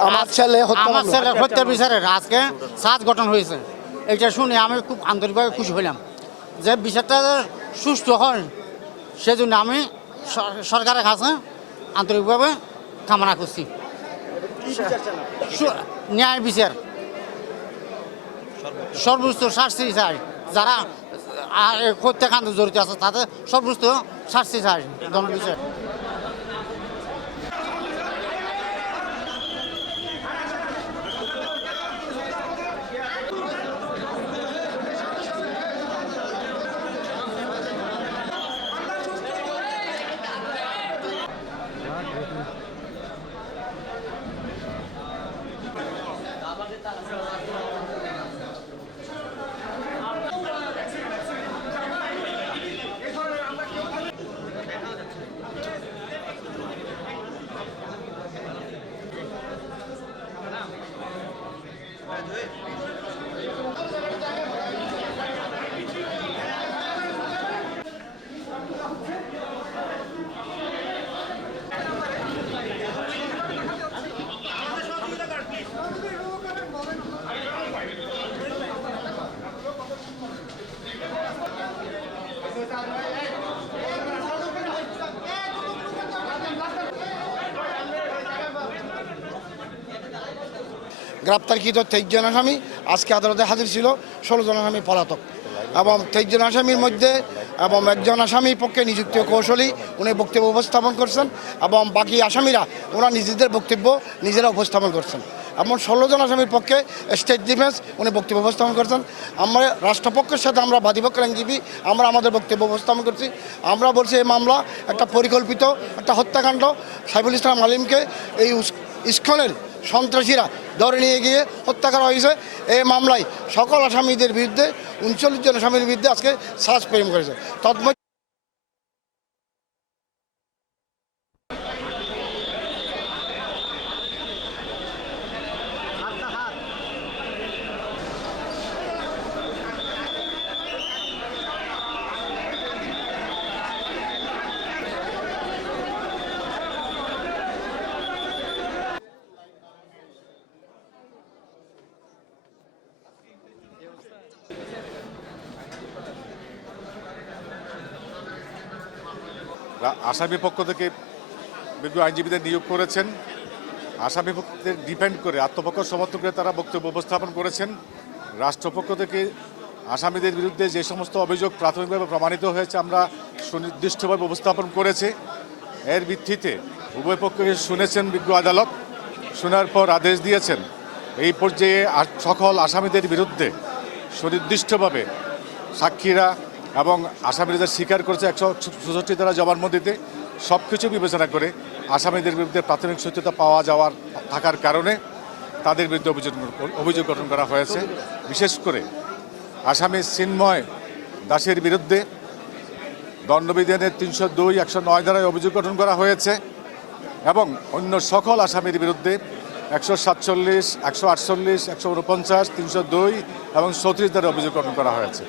আমার ছেলে আমার ছেলে হত্যার বিচারে আজকে সাত গঠন হয়েছে। এটা শুনে আমি খুব আন্তরিকভাবে খুশি হলাম যে বিচারটা সুস্থ হয়। সেজন্য আমি সর- সরকারের কাছে আন্তরিকভাবে কামনা করছি। ন্যায় বিচার। সর্বোচ্চ শাস্তি চাই। যারা হত্যাকাণ্ড জড়িত আছে তাদের সর্বোচ্চ শাস্তি চাই। দণ্ড বিচার গ্রেপ্তারকৃত তেইশ জন আসামি। আজকে আদালতে হাজির ছিল ষোলো জন আসামি পলাতক। এবং তেইশ জন আসামির মধ্যে এবং একজন আসামির পক্ষে নিযুক্ত কৌশলী, উনি বক্তব্য উপস্থাপন করছেন এবং বাকি আসামিরা, ওরা নিজেদের বক্তব্য নিজেরা উপস্থাপন করছেন। এবং ষোলো জন আসামির পক্ষে স্টেট ডিফেন্স, উনি বক্তব্য উপস্থাপন করছেন। আমরা রাষ্ট্রপক্ষের সাথে আমরা বাদীপক্ষের আইনজীবী আমরা আমাদের বক্তব্য উপস্থাপন করছি। আমরা বলছি এই মামলা একটা পরিকল্পিত, একটা হত্যাকাণ্ড। সাইফুল ইসলাম আলিমকে এই ইস্কনের সন্ত্রাসীরা ধরে নিয়ে গিয়ে হত্যা করা হয়েছে। এই মামলায় সকল আসামিদের বিরুদ্ধে, উনচল্লিশ জন আসামির বিরুদ্ধে আজকে সাজ প্রেম করেছে। তৎমধ্যে আসামি পক্ষ থেকে বিজ্ঞ আইনজীবীদের নিয়োগ করেছেন। আসামি পক্ষদের ডিপেন্ড করে, আত্মপক্ষ সমর্থন করে তারা বক্তব্য উপস্থাপন করেছেন। রাষ্ট্রপক্ষ থেকে আসামিদের বিরুদ্ধে যে সমস্ত অভিযোগ প্রাথমিকভাবে প্রমাণিত হয়েছে, আমরা সুনির্দিষ্টভাবে উপস্থাপন করেছি। এর ভিত্তিতে উভয় পক্ষকে শুনেছেন বিজ্ঞ আদালত, শোনার পর আদেশ দিয়েছেন। এই পর্যায়ে সকল আসামিদের বিরুদ্ধে সুনির্দিষ্টভাবে সাক্ষীরা এবং আসামিরা যা স্বীকার করেছে একশো চৌষট্টি দ্বারা জবানবন্দিতে সব কিছু বিবেচনা করে আসামিদের বিরুদ্ধে প্রাথমিক সত্যতা পাওয়া যাওয়ার থাকার কারণে তাদের বিরুদ্ধে অভিযোগ অভিযোগ গঠন করা হয়েছে। বিশেষ করে আসামি চিন্ময় দাসের বিরুদ্ধে দণ্ডবিধানের তিনশো দুই, একশো নয় ধারায় অভিযোগ গঠন করা হয়েছে এবং অন্য সকল আসামির বিরুদ্ধে একশো সাতচল্লিশ, একশো আটচল্লিশ, একশো উনপঞ্চাশ, তিনশো দুই এবং চৌত্রিশ ধারায় অভিযোগ গঠন করা হয়েছে।